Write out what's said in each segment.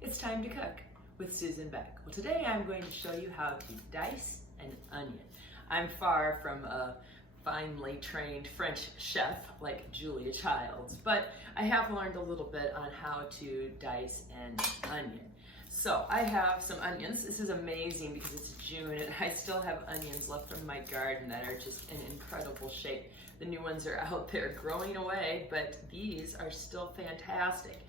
It's time to cook with Susan Beck. Well, today I'm going to show you how to dice an onion. I'm far from a finely trained French chef like Julia Childs, but I have learned a little bit on how to dice an onion. So I have some onions. This is amazing because it's June and I still have onions left from my garden that are just in incredible shape. The new ones are out there growing away, but these are still fantastic.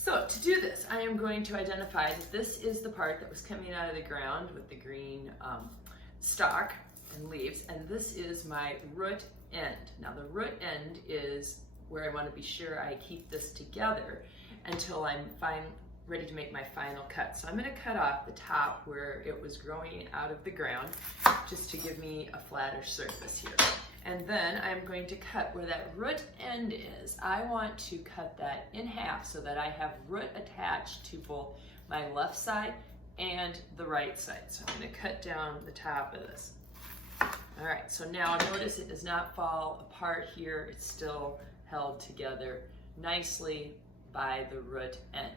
So to do this, I am going to identify that this is the part that was coming out of the ground with the green stalk and leaves, and this is my root end. Now the root end is where I want to be sure I keep this together until I'm ready to make my final cut. So I'm going to cut off the top where it was growing out of the ground just to give me a flatter surface here. And then I'm going to cut where that root end is. I want to cut that in half so that I have root attached to both my left side and the right side. So I'm going to cut down the top of this. All right, so now notice it does not fall apart here. It's still held together nicely by the root end.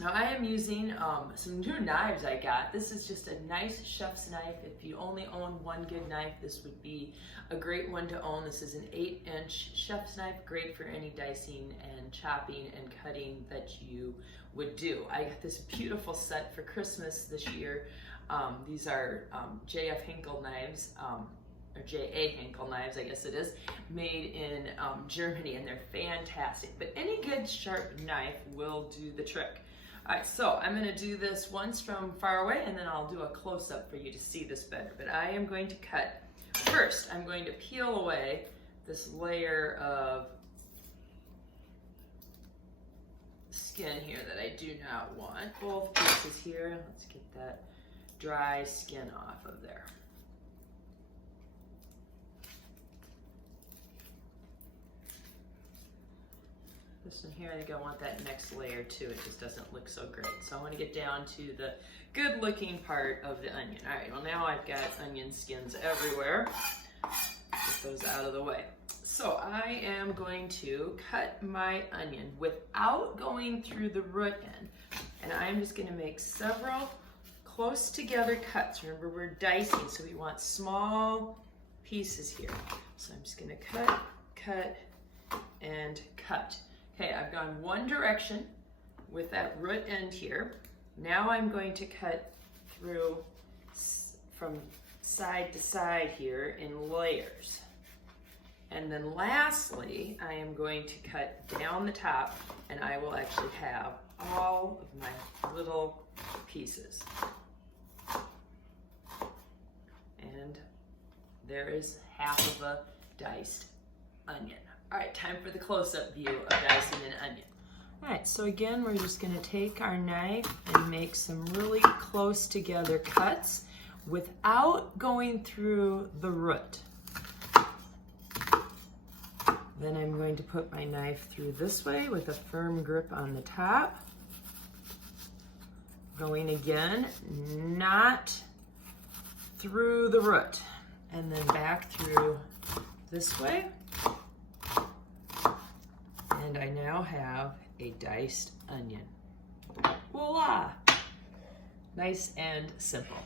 Now I am using some new knives I got. This is just a nice chef's knife. If you only own one good knife, this would be a great one to own. This is an 8-inch chef's knife, great for any dicing and chopping and cutting that you would do. I got this beautiful set for Christmas this year. These are J.F. Henkels knives, or J.A. Henkels knives, I guess it is, made in Germany, and they're fantastic. But any good sharp knife will do the trick. All right, so I'm going to do this once from far away, and then I'll do a close-up for you to see this better. But I am going to cut. First, I'm going to peel away this layer of skin here that I do not want. Both pieces here. Let's get that dry skin off of there. This one here, I think I want that next layer too. It just doesn't look so great. So I want to get down to the good looking part of the onion. All right, well now I've got onion skins everywhere. Get those out of the way. So I am going to cut my onion without going through the root end. And I'm just going to make several close together cuts. Remember, we're dicing, so we want small pieces here. So I'm just going to cut, cut, and cut. Okay, I've gone one direction with that root end here. Now I'm going to cut through from side to side here in layers. And then lastly, I am going to cut down the top, and I will actually have all of my little pieces. And there is half of a diced onion. All right, time for the close-up view of dicing an onion. All right, so again, we're just gonna take our knife and make some really close together cuts without going through the root. Then I'm going to put my knife through this way with a firm grip on the top. Going again, not through the root, and then back through this way. And I now have a diced onion. Voila! Nice and simple.